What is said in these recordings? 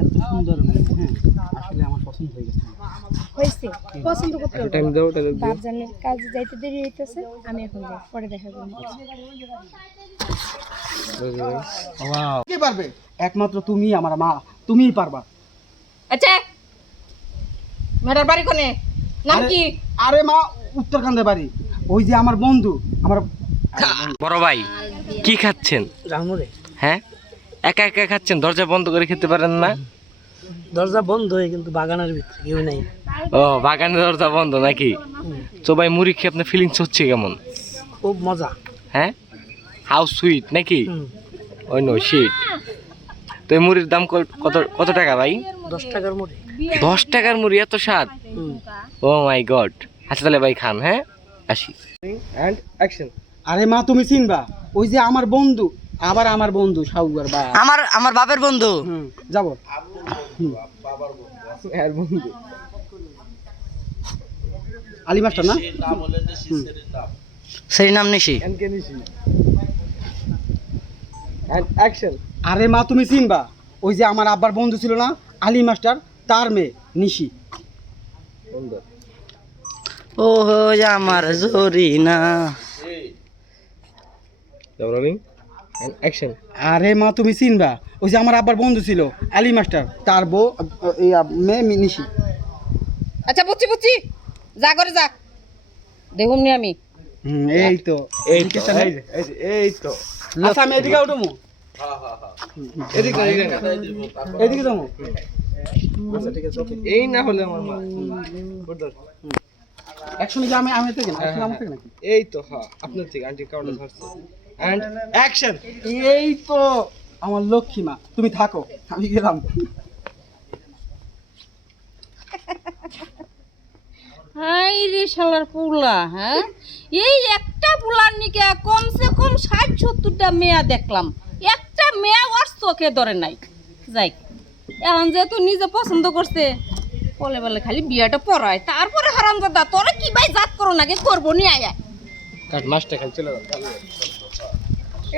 এত সুন্দর মেয়ে, হ্যাঁ আসলে আমার পছন্দ হয়ে গেছে। হয়েছে পছন্দ করতে হবে। বাপ জানে কাজে যাইতে দেরি হইতেছে, আমি এখন যাই, পরে দেখা করবো। কে পারবে? একমাত্র তুমি আমার মা, তুমিই পারবা। আচ্ছা মেয়েটার বাড়ি কোনে, নাম কি? আরে মা উত্তরকান্দে বাড়ি, ওই যে আমার বন্ধু, আমার বড় ভাই কি খাচ্ছেন? রামুরে হ্যাঁ একা একা খাচ্ছেন, দরজা বন্ধ করে খেতে পারেন না? দরজা বন্ধ হয়ে কিন্তু বাগানের ভিতরে কেউ নেই। ও বাগানের দরজা বন্ধ নাকি? তো ভাই মুড়ি খেয়ে আপনার ফিলিংস হচ্ছে কেমন? খুব মজা। হ্যাঁ হাউ সুইট নাকি? ওই নো শিট। তো এই মুড়ির দাম কত কত টাকা ভাই? 10 টাকার মুড়ি। 10 টাকার মুড়ি এত স্বাদ? Oh my God. আচ্ছা তাহলে ভাই খান, হ্যাঁ আসি। And action. আরে মা তুমি চিনবা, ওই যে আমার বন্ধু, আবার আমার বন্ধু সাউগার বা আমার বাপের বন্ধু। যাবো আর বন্ধু আলী মাস্টার না? সেই নাম Nishi. NK Nishi. And action. আরে মা তুমি চিনবা, ওই যে আমার আব্বার বন্ধু ছিল না আলী মাস্টার, তার মেয়ে নিশি। সুন্দর। ও আমার জরিনা। Rolling and action. আরে মা তুমি চিনবা, ওই যে আমার আব্বার বন্ধু ছিল আলী মাস্টার, তার বউ মেয়ে নিশি। আচ্ছা বুঝছি বুঝছি, যা করে যা, দেখুন নি আমি। এই তো এই তো এই তো আচ্ছা আমি এদিকে উঠবো। এদিকে এদিকে যাবো। আচ্ছা ঠিক আছে ওকে। এই না হলে আমার মা বড় একশন যে আমি থেকে না, একশন আমার থেকে নাকি? এই তো হ্যাঁ আপনার থেকে আন্টি কাউন্টার ধরছে। And action. এই তো আমার লক্ষ্মী মা, তুমি থাকো, আমি গেলাম। হাই রে শালার পুলা, হ্যাঁ এই একটা পুলার নিকে কমসে কম 60-70টা মেয়া দেখলাম, একটা মেয়া ওর চোখে ধরে নাই। যাই এখন যেহেতু নিজে পছন্দ করছে, বলে বলে খালি বিয়াটা পড়ায়, তারপরে হারামজাদা তোরা কি ভাই জাত করো নাকি করবো নি আয়া। কাট মাস্টার খাই চলে যাও।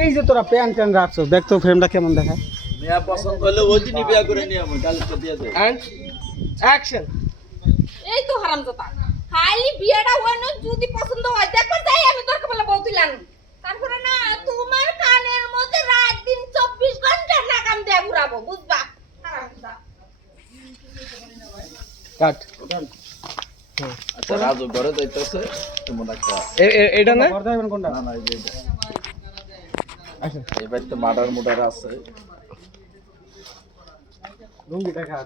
এই যে তোরা প্যান ট্যান রাখছো, দেখতো ফ্রেমটা কেমন দেখায়। মেয়া পছন্দ হলে ওই দিনই বিয়া করে নিয়ে আমি কালকে দিয়ে দেবো। And action. এই তো হারামজাদা খালি বিয়াটা হইনো, যদি পছন্দ হয় দেখো যাই আমি তোর কপালে বউ দিলাম, তারপরে না তোমার কানের মধ্যে রাত দিন 24 ঘন্টা লাগাম দিয়ে ঘুরাবো, বুঝবা হারামজাদা। কাট। আচ্ছা রাজু ঘরে যাইতেছে তেমন একটা এটা না পর্দা হইবেন কোনটা? না না এই যে এই বাড়িতে মার্ডার মুডার আছে। লুঙ্গি দেখা।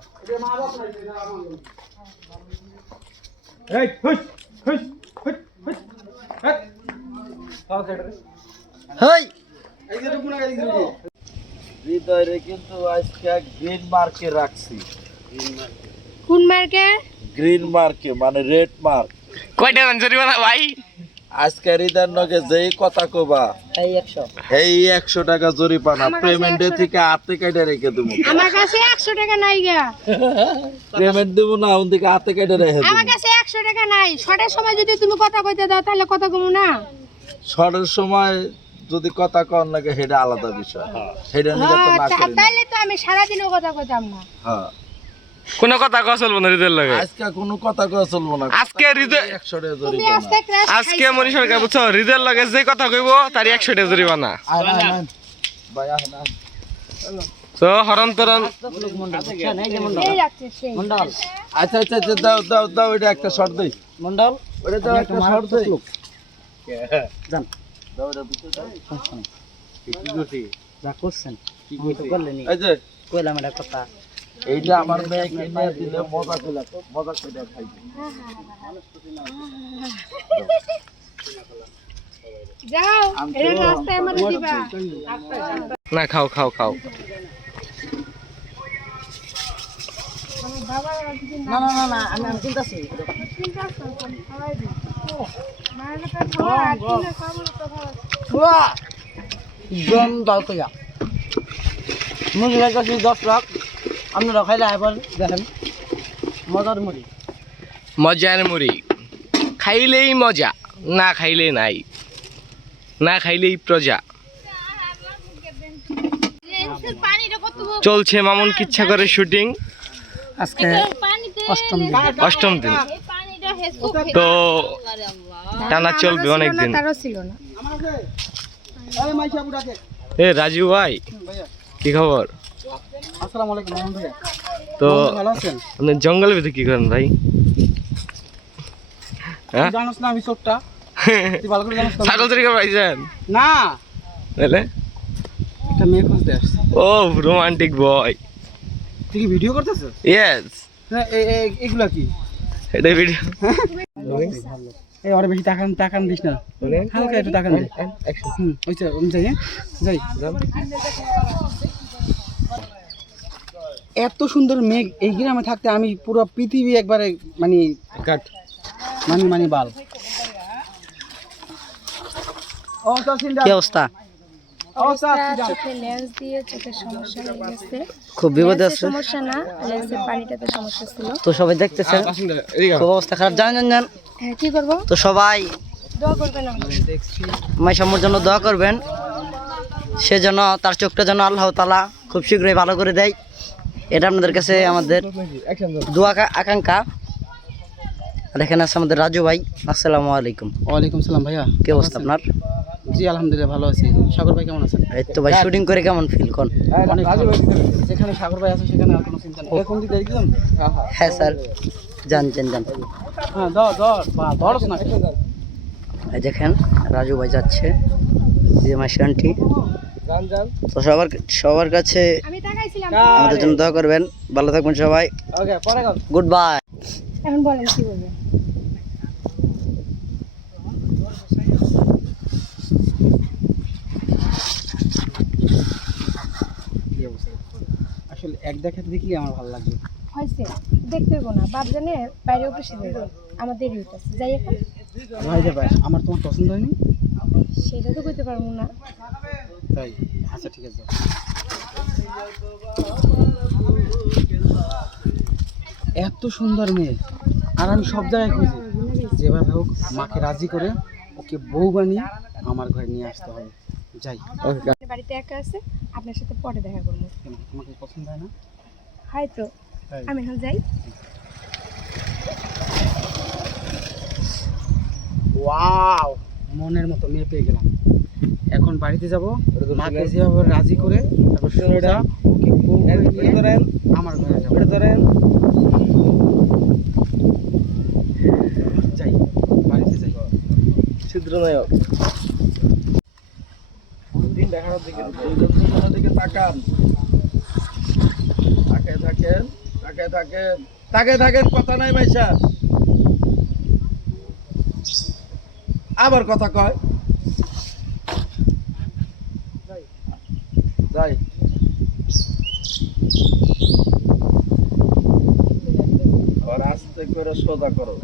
এই হুস হুস হুস হুস। হেই এই যে টুকুনা গাড়ি দিলি। হৃদয়ে কিন্তু আজকে গ্রিন মার্কে রাখছি। কোন মার্কে? গ্রিন মার্কে মানে রেড মার্ক। কয়টা রান জরিমানা ভাই? আজকে হৃদয়ের নগে যেই কথা কবা এই 100 এই 100 টাকা জরিমানা, পেমেন্টে থেকে হাতে কেটে রেখে দেবো। আমার কাছে 100 টাকা নাই গা। পেমেন্ট দেবো না, ওন থেকে হাতে কেটে রেখে দেবো। আমার কাছে 100 টাকা নাই। ছটার সময় যদি তুমি কথা কইতে দাও তাহলে কথা কমু না। শর্টের সময় যদি কথা কন লাগে সেটা আলাদা বিষয়, সেটা নিয়ে তো না করি না। তাইলে তো আমি সারাদিনও কথা কইতাম না। হ্যাঁ কোন কথা কওয়া চলবো না হৃদয়ের লগে। আজকে কোনো কথা কয়ে চলবো না। আজকে হৃদয় 100 টাকা তুমি জরিমানা। আজকে ক্রাশ আজকে মনি সরকার বুঝছো, হৃদয়ের লগে যে কথা কইব তার 100 টাকা জরিমানা। ভাই আহেন আহেন। তো হরণ তরণ এই রাখছে সেই। মন্ডল আচ্ছা আচ্ছা আচ্ছা দাও দাও দাও, এটা একটা শর্ট দেই। মন্ডল ওটা দাও, একটা শর্ট দেই। জান দাও এটা দুটো দাও। কি করছি? যা করছেন কি করছি? করলেনি এই যে কইলাম এটা কথা। এইটা আমার মেয়েকে নিয়ে দিলে মজা করে মজা করে খাইবে। যাও এর রাস্তায় আমারে দিবা। না খাও খাও খাও। না না না না আমি চিন্তাছি। জন দাও কইয়া মুড়ি খাইতেছি 10 লাখ, আপনারা খাইলে এবার দেখেন মজার মুড়ি। মজার মুড়ি খাইলেই মজা, না খাইলে নাই, না খাইলেই প্রজা। পানিটা কত চলছে মামুন কিচ্ছা করে শুটিং আজকে অষ্টম দিন তো টানা চলবে অনেক দিন তারও ছিল না। এই মাইশা বুড়াকে এ রাজু ভাই ভাইয়া কি খবর? আসসালামু আলাইকুম মোহন ভাইয়া। তো ভালো আছেন? আপনি জঙ্গলের ভিতরে কি করেন ভাই? হ্যাঁ জানোস না আমি চোরটা, তুই ভালো করে জানোস না? ছাগল চুরি করে পাইছেন না, তাহলে? একটা মেয়ে খুঁজতে আসছে। ও রোমান্টিক বয়। তুই কি ভিডিও করতেছিস? ইয়েস হ্যাঁ, এগুলা কি? এটা ভিডিও। এই ওরে বেশি টাকান দিস না, হালকা একটু টাকান দে। ওইটা আমি যাই, হ্যাঁ? যাই। এত সুন্দর মেঘ এই গ্রামে থাকতে আমি পুরো পৃথিবী একবারে মানে মানে বাল। ও তহসিলদার, কি অবস্থা? চোখে লেন্স দিয়ে চোখের সমস্যা হয়ে গেছে। খুব বিপদে লেন্সের আছে সমস্যা না, লেন্সের পানিটাতে সমস্যা ছিল। তো সবাই দেখতেছেন খুব অবস্থা খারাপ। জান হ্যাঁ, কি করবো? তো সবাই দোয়া করবেন আমাদের। মাইশাম্মুর জন্য দোয়া করবেন, সে যেন তার চোখটা যেন আল্লাহ তাআলা খুব শীঘ্রই ভালো করে দেয়। এটা আপনাদের কাছে আমাদের দোয়া আকাঙ্ক্ষা। আর এখানে আছে আমাদের রাজু ভাই। আসসালামু আলাইকুম। ওয়ালাইকুম সালাম ভাইয়া। কি অবস্থা আপনার? জি আলহামদুলিল্লাহ ভালো আছি। সাগর ভাই কেমন আছেন? এই তো ভাই শুটিং করে কেমন ফিল কোন? অনেক ভালো। যেখানে সাগর ভাই আছে সেখানে আর কোনো চিন্তা নেই। এখন দিকে একদম হ্যাঁ স্যার, যান। হ্যাঁ ধরস না। এই দেখেন রাজু ভাই যাচ্ছে, যে মাসি আন্টি। তো সবার কাছে আমি তাকাইছিলাম। আমাদের জন্য দোয়া করবেন। ভালো থাকবেন সবাই। Good bye. এখন বলেন কি বলবেন? আসলে এক দেখাতে দেখলে আমার ভালো লাগবে। হয়েছে, দেখতে হইব না, বাপ জানে বাইরে অফিসে যাবে, আমাদের হইতেছে। যাই এখন, ভাই রে ভাই, আমার তোমার পছন্দ হয়নি? সেটা তো কইতে পারবো না। তাই? আচ্ছা ঠিক আছে। এত সুন্দর মেয়ে, আর আমি সব জায়গায় খুঁজি, যেভাবে হোক মাকে রাজি করে ওকে বউ বানিয়ে আমার ঘরে নিয়ে আসতে হবে। যাই। বাড়িতে একা আছে, আপনার সাথে পরে দেখা করবো। কেন, তোমাকে পছন্দ হয় না? হয়তো। তাই? আমি এখন যাই। ওয়াও, মনের মতো মেয়ে পেয়ে গেলাম। এখন বাড়িতে যাব, মাকে যেভাবে রাজি করে তারপর সোজা ওকে বউ করে নিয়ে আমার ঘরে যাব। যাই, বাড়িতে যাই। চিত্রনায়ক দিন দেখানোর দিকে দুজনের দিকে তাকান, তাকায় থাকেন, কথা নাই মাইশা। আবার কথা কয়, যাই। আর আস্তে করে সোজা করো।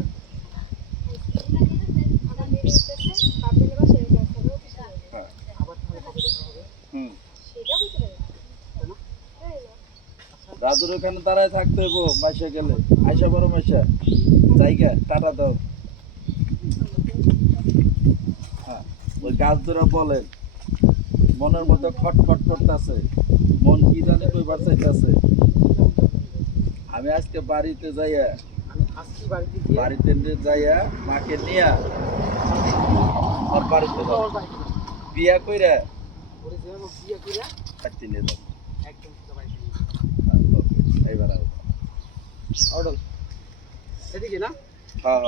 দাদুর ওখানে দাঁড়ায় থাকতে হইব, মাইশা গেলে আইসা বড় মাইশা জায়গা টাটা দাও। হ্যাঁ, ওই গাছ ধরে বলেন মনের মধ্যে খটখট করতেছে, মন কি জানি কইবার চাইতেছে। আমি আজকে বাড়িতে যাইয়া মাকে নিয়া আর বাড়িতে বিয়া কইরা নিয়ে যাবো। এইবার এদিকে না? হ্যাঁ